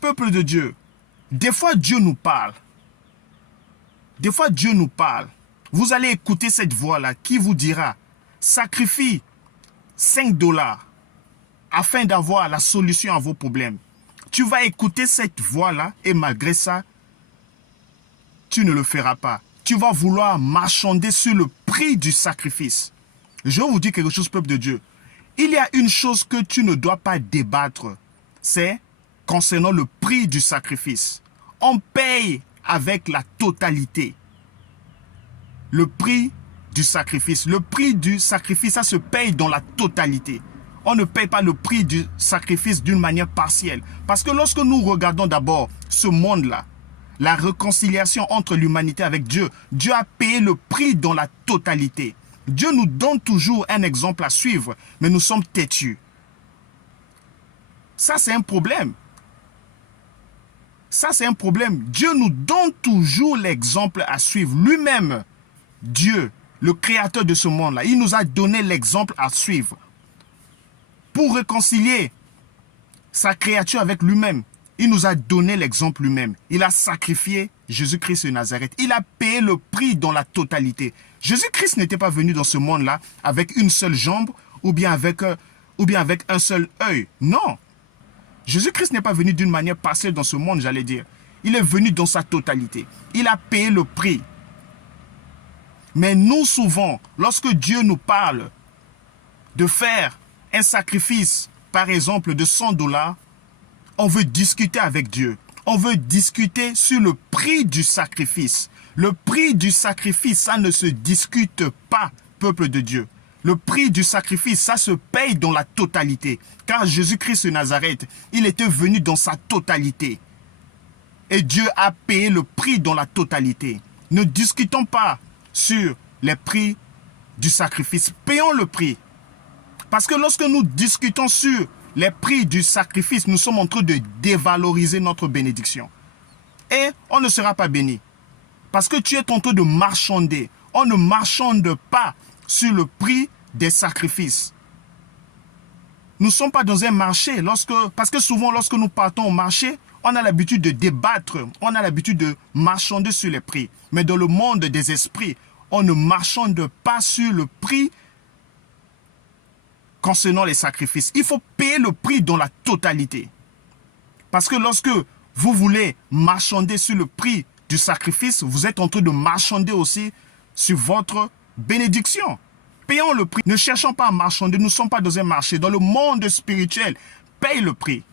Peuple de Dieu, des fois Dieu nous parle. Des fois Dieu nous parle. Vous allez écouter cette voix-là qui vous dira, sacrifie $5 afin d'avoir la solution à vos problèmes. Tu vas écouter cette voix-là et malgré ça, tu ne le feras pas. Tu vas vouloir marchander sur le prix du sacrifice. Je vous dis quelque chose, peuple de Dieu. Il y a une chose que tu ne dois pas débattre. C'est concernant le prix du sacrifice. On paye avec la totalité. Le prix du sacrifice. Le prix du sacrifice, ça se paye dans la totalité. On ne paye pas le prix du sacrifice d'une manière partielle. Parce que lorsque nous regardons d'abord ce monde-là, la réconciliation entre l'humanité avec Dieu, Dieu a payé le prix dans la totalité. Dieu nous donne toujours un exemple à suivre, mais nous sommes têtus. Ça, c'est un problème. Ça, c'est un problème. Dieu nous donne toujours l'exemple à suivre. Lui-même, Dieu, le créateur de ce monde-là, il nous a donné l'exemple à suivre. Pour réconcilier sa créature avec lui-même, il nous a donné l'exemple lui-même. Il a sacrifié Jésus-Christ de Nazareth. Il a payé le prix dans la totalité. Jésus-Christ n'était pas venu dans ce monde-là avec une seule jambe ou bien avec un seul œil. Non. Jésus-Christ n'est pas venu d'une manière partielle dans ce monde, j'allais dire. Il est venu dans sa totalité. Il a payé le prix. Mais nous, souvent, lorsque Dieu nous parle de faire un sacrifice, par exemple, de $100, on veut discuter avec Dieu. On veut discuter sur le prix du sacrifice. Le prix du sacrifice, ça ne se discute pas, peuple de Dieu. Le prix du sacrifice, ça se paye dans la totalité. Car Jésus-Christ de Nazareth, il était venu dans sa totalité. Et Dieu a payé le prix dans la totalité. Ne discutons pas sur les prix du sacrifice. Payons le prix. Parce que lorsque nous discutons sur les prix du sacrifice, nous sommes en train de dévaloriser notre bénédiction. Et on ne sera pas béni. Parce que tu es en train de marchander. On ne marchande pas sur le prix des sacrifices. Nous ne sommes pas dans un marché. Parce que souvent, lorsque nous partons au marché, on a l'habitude de débattre. On a l'habitude de marchander sur les prix. Mais dans le monde des esprits, on ne marchande pas sur le prix concernant les sacrifices. Il faut payer le prix dans la totalité. Parce que lorsque vous voulez marchander sur le prix du sacrifice, vous êtes en train de marchander aussi sur votre bénédiction. Payons le prix. Ne cherchons pas à marchander. Nous ne sommes pas dans un marché. Dans le monde spirituel, paye le prix.